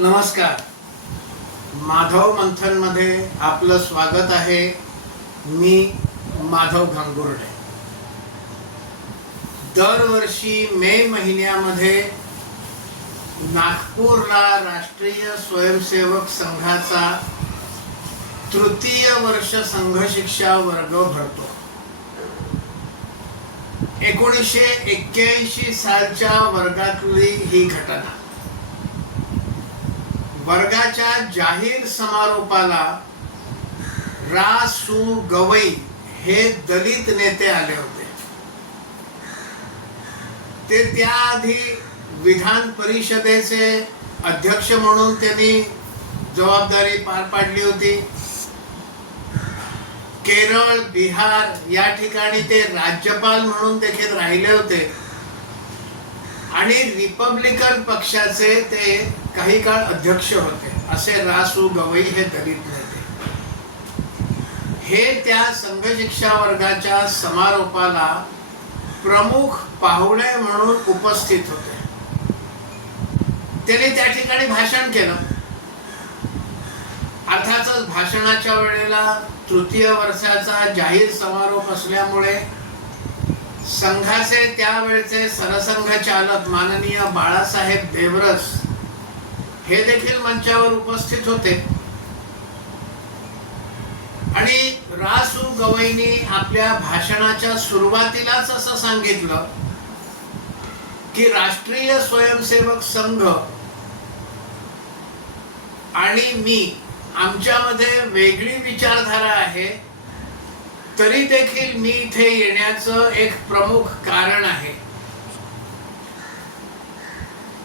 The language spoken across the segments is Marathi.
नमस्कार. माधव मंथनमध्ये आपलं स्वागत आहे. मी माधव गांगुर्डे दरवर्षी मे महिन्यामध्ये नागपूरला राष्ट्रीय स्वयंसेवक संघाचा तृतीय वर्ष संघ शिक्षा वर्ग भरतो. एकोणीसशे एक्क्याऐंशी सालच्या वर्गातली ही घटना. वर्गाच्या जाहीर समारोपाला रा सु गवई हे दलित नेते आले होते. ते त्याआधी विधान परिषदेचे अध्यक्ष म्हणून त्यांनी जबाबदारी पार पाडली होती. केरळ बिहार या ठिकाणी ते राज्यपाल म्हणून देखील राहिले होते. आणि रिपब्लिकन पक्षाचे ते काही काळ अध्यक्ष होते. असे रासू गवई हे दलित नेते हे त्या संघ शिक्षा वर्गाच्या समारोपाला प्रमुख पाहुणे म्हणून उपस्थित होते. त्याने त्या ठिकाणी भाषण केलं. अर्थातच भाषणाच्या वेळेला तृतीय वर्षाचा जाहीर समारोप असल्यामुळे संघाचे त्यावेळचे सरसंघचालक माननीय बाळासाहेब देवरस हे देखील मंचावर उपस्थित होते. आणि रासू गवईनी आपल्या भाषणाच्या सुरुवातीलाच असं सांगितलं की राष्ट्रीय स्वयंसेवक संघ आणि मी आमच्यामध्ये वेगळी विचारधारा आहे तरी देखील मी इथे येण्याचं एक प्रमुख कारण आहे.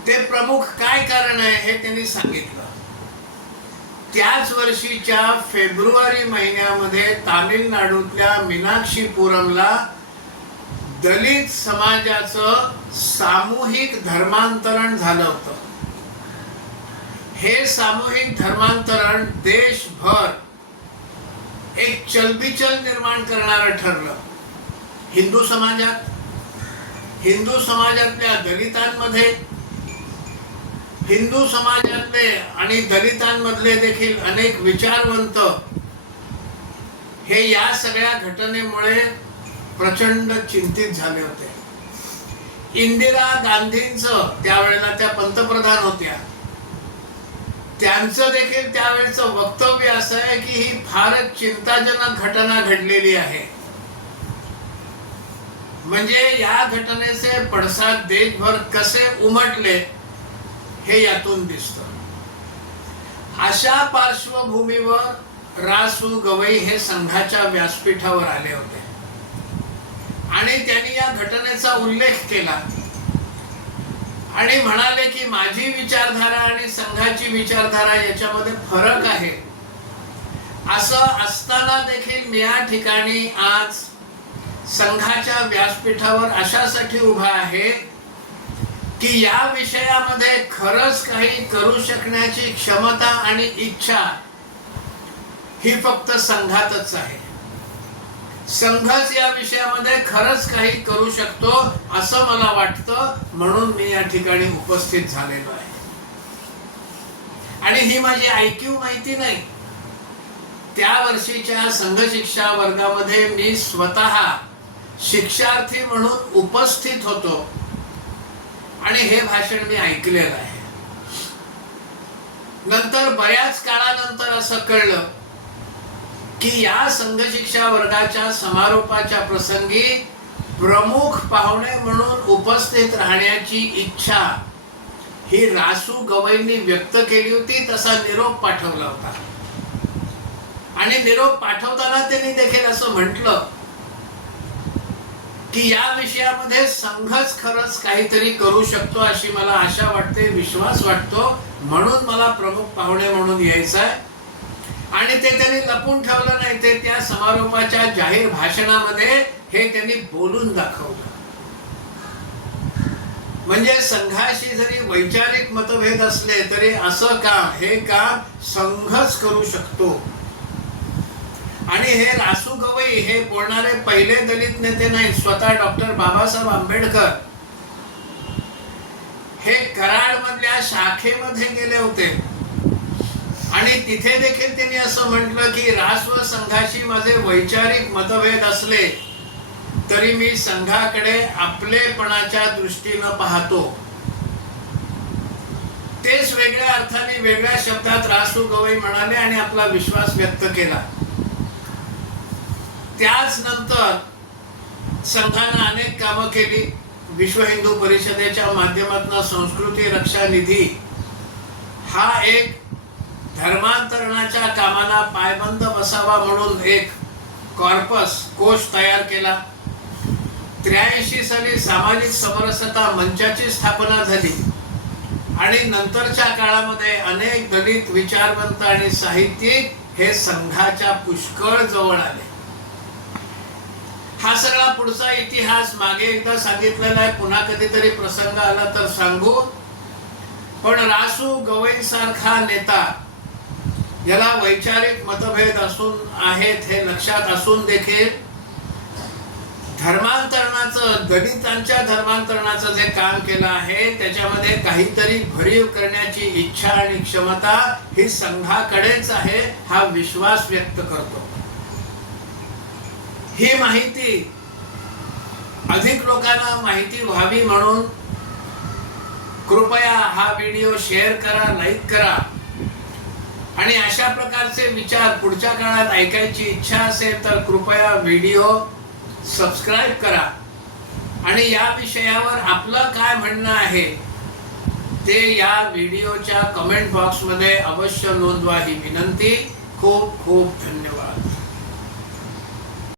ते प्रमुख काय कारण आहे हे त्यांनी सांगितलं. त्याच वर्षीच्या फेब्रुवारी महिन्यामध्ये तामिळनाडूतल्या मीनाक्षीपुरमला दलित समाजाचं सामूहिक धर्मांतरण झालं होतं. हे सामूहिक धर्मांतरण देशभर एक चलबिचल निर्माण करणारं ठरलं. हिंदू समाजात हिंदू समाजातल्या दलितांमध्ये हिंदू समाजातले आणि दलितांमधले देखील अनेक विचारवंत हे या सगळ्या घटनेमुळे प्रचंड चिंतित झाले होते. इंदिरा गांधींचं त्यावेळेला त्या पंतप्रधान होत्या. त्यांचं देखील त्यावेळेचं वक्तव्य असं आहे की ही फारच चिंताजनक घटना घडलेली आहे. म्हणजे या घटनेचे पडसाद देशभर कसे उमटले हे यातून दिसत. अशा पार्श्वभूमीवर रासू गवई हे संघाच्या व्यासपीठावर आले होते. आणि त्यांनी या घटनेचा उल्लेख केला. आणि म्हणाले की माझी विचारधारा आणि संघाची विचारधारा याच्यामध्ये फरक आहे. असं असताना देखील मी या ठिकाणी आज संघाच्या व्यासपीठावर अशासाठी उभा आहे की या विषयामध्ये खरंच काही करू शकण्याची क्षमता आणि इच्छा ही फक्त संघातच आहे. संघच या विषयामध्ये खरंच काही करू शकतो असं मला वाटतं म्हणून मी या ठिकाणी उपस्थित झालेलो आहे. आणि ही माझी आयक्यू माहिती नाही. त्या वर्षीच्या संघ शिक्षा वर्गामध्ये मी स्वतः शिक्षार्थी म्हणून उपस्थित होतो. आणि हे भाषण मी ऐकलेलं आहे. नंतर बऱ्याच काळानंतर असं कळलं की या संघ शिक्षा वर्गाच्या समारोपाच्या प्रसंगी प्रमुख पाहुणे म्हणून उपस्थित राहण्याची इच्छा ही रासू गवईंनी व्यक्त केली होती तसा निरोप पाठवला होता. आणि निरोप पाठवताना त्यांनी देखील असं म्हटलं की या विषयामध्ये संघच खरंच काहीतरी करू शकतो अशी मला आशा वाटते विश्वास वाटतो. म्हणून मला प्रमुख पाहुणे म्हणून यायचं आहे आणि ते त्यांनी लपून ठेवलं नाही ते त्या समारोपाच्या जाहीर भाषणामध्ये हे त्यांनी बोलून दाखवलं. म्हणजे संघाशी जरी वैचारिक मतभेद असले तरी असं काम हे काम संघच करू शकतो? आणि हे रासू गवई हे बोलणारे पहिले दलित नेते नाही स्वतः डॉक्टर बाबासाहेब आंबेडकर. हे कराड मधल्या शाखेमध्ये गेले होते. आणि तिथे देखील त्यांनी असं म्हटलं की रासव संघाशी माझे वैचारिक मतभेद असले तरी मी संघाकडे आपलेपणाच्या दृष्टीनं पाहतो. तेच वेगळ्या अर्थाने वेगळ्या शब्दात रासू गवई म्हणाले आणि आपला विश्वास व्यक्त केला. त्याच नंतर संघानं अनेक कामं केली. विश्व हिंदू परिषदेच्या माध्यमातून संस्कृती रक्षा निधी हा एक धर्मांतरणाच्या कामाला पायबंद बसावा म्हणून एक कॉर्पस कोश तयार केला. त्र्याऐंशी साली सामाजिक समरसता मंचाची स्थापना झाली. आणि नंतरच्या काळामध्ये अनेक दलित विचारवंत आणि साहित्यिक हे संघाच्या पुष्कळ जवळ आले. हा सगळा पुढचा इतिहास मागे एकदा सांगितलेला आहे. पुन्हा कधीतरी प्रसंग आला तर सांगू. पण रासू गवईसारखा नेता याला वैचारिक मतभेद असून आहेत हे लक्षात असून देखील धर्मांतरणाचं दलितांच्या धर्मांतरणाचं जे काम केलं आहे त्याच्यामध्ये काहीतरी भरीव करण्याची इच्छा आणि क्षमता ही संघाकडेच आहे हा विश्वास व्यक्त करतो. ही माहिती अधिक लोकांना माहिती व्हावी म्हणून कृपया हा व्हिडिओ शेअर करा लाईक करा. आणि अशा प्रकारचे विचार पुढच्या काळात ऐकायची इच्छा असेल तर कृपया व्हिडिओ सबस्क्राईब करा. आणि या विषयावर आपलं काय म्हणणं आहे ते या व्हिडिओच्या कमेंट बॉक्समध्ये अवश्य नोंदवा ही विनंती. खूप खूप धन्यवाद.